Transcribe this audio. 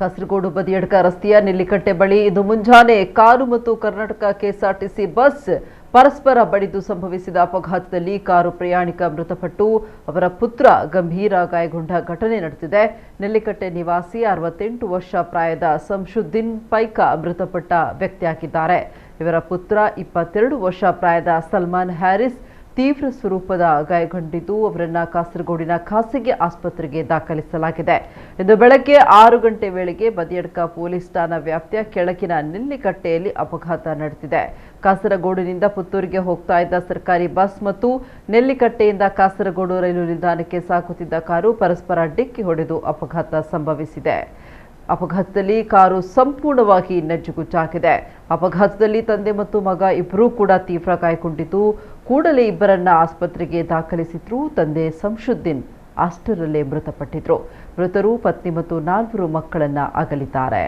ಕಾಸರಗೋಡು ಬದಿಯಡ್ಕ ರಸ್ತೆಯ ನೆಲ್ಲಿಕಟ್ಟೆ ಬಳಿ ಇಂದು ಮುಂಜಾನೆ ಕಾರು ಮತ್ತು ಕರ್ನಾಟಕ ಕೆಎಸ್ಆರ್ಟಿಸಿ ಬಸ್ ಪರಸ್ಪರ ಬಡಿದು ಸಂಭವಿಸಿದ ಅಪಘಾತದಲ್ಲಿ ಕಾರು ಪ್ರಯಾಣಿಕ ಮೃತಪಟ್ಟು ಅವರ ಪುತ್ರ ಗಂಭೀರ ಗಾಯಗೊಂಡ ಘಟನೆ ನಡೆದಿದೆ. ನೆಲ್ಲಿಕಟ್ಟೆ ನಿವಾಸಿ 68 ವರ್ಷ ಪ್ರಾಯದ ಸಂಶುದ್ದೀನ್ ಪೈಕ ಮೃತಪಟ್ಟ ವ್ಯಕ್ತಿಯಾಗಿದ್ದಾರೆ. ಇವರ ಪುತ್ರ 22 ವರ್ಷ ಪ್ರಾಯದ ಸಲ್ಮಾನ್ ಹ್ಯಾರಿಸ್ ತೀವ್ರ ಸ್ವರೂಪದ ಗಾಯಗೊಂಡಿದ್ದು ಅವರನ್ನು ಕಾಸರಗೋಡಿನ ಖಾಸಗಿ ಆಸ್ಪತ್ರೆಗೆ ದಾಖಲಿಸಲಾಗಿದೆ. ಇಂದು ಬೆಳಗ್ಗೆ 6 ಗಂಟೆ ವೇಳೆಗೆ ಬದಿಯಡ್ಕ ಪೊಲೀಸ್ ಠಾಣಾ ವ್ಯಾಪ್ತಿಯ ಕೆಳಗಿನ ನೆಲ್ಲಿಕಟ್ಟೆಯಲ್ಲಿ ಅಪಘಾತ ನಡೆದಿದೆ. ಕಾಸರಗೋಡಿನಿಂದ ಪುತ್ತೂರಿಗೆ ಹೋಗ್ತಾ ಇದ್ದ ಸರ್ಕಾರಿ ಬಸ್ ಮತ್ತು ನೆಲ್ಲಿಕಟ್ಟೆಯಿಂದ ಕಾಸರಗೋಡು ರೈಲು ನಿಲ್ದಾಣಕ್ಕೆ ಸಾಗುತ್ತಿದ್ದ ಕಾರು ಪರಸ್ಪರ ಡಿಕ್ಕಿ ಹೊಡೆದು ಅಪಘಾತ ಸಂಭವಿಸಿದೆ. ಅಪಘಾತದಲ್ಲಿ ಕಾರು ಸಂಪೂರ್ಣವಾಗಿ ನಜ್ಜುಗುಜ್ಜಾಗಿದೆ. ಅಪಘಾತದಲ್ಲಿ ತಂದೆ ಮತ್ತು ಮಗ ಇಬ್ಬರೂ ಕೂಡ ತೀವ್ರ ಗಾಯಗೊಂಡಿದ್ದು ಕೂಡಲೇ ಇಬ್ಬರನ್ನ ಆಸ್ಪತ್ರೆಗೆ ದಾಖಲಿಸಿದ್ರು. ತಂದೆ ಸಂಶುದ್ದೀನ್ ಅಷ್ಟರಲ್ಲೇ ಮೃತಪಟ್ಟಿದ್ರು. ಮೃತರು ಪತ್ನಿ ಮತ್ತು 4 ಮಕ್ಕಳನ್ನ ಅಗಲಿದ್ದಾರೆ.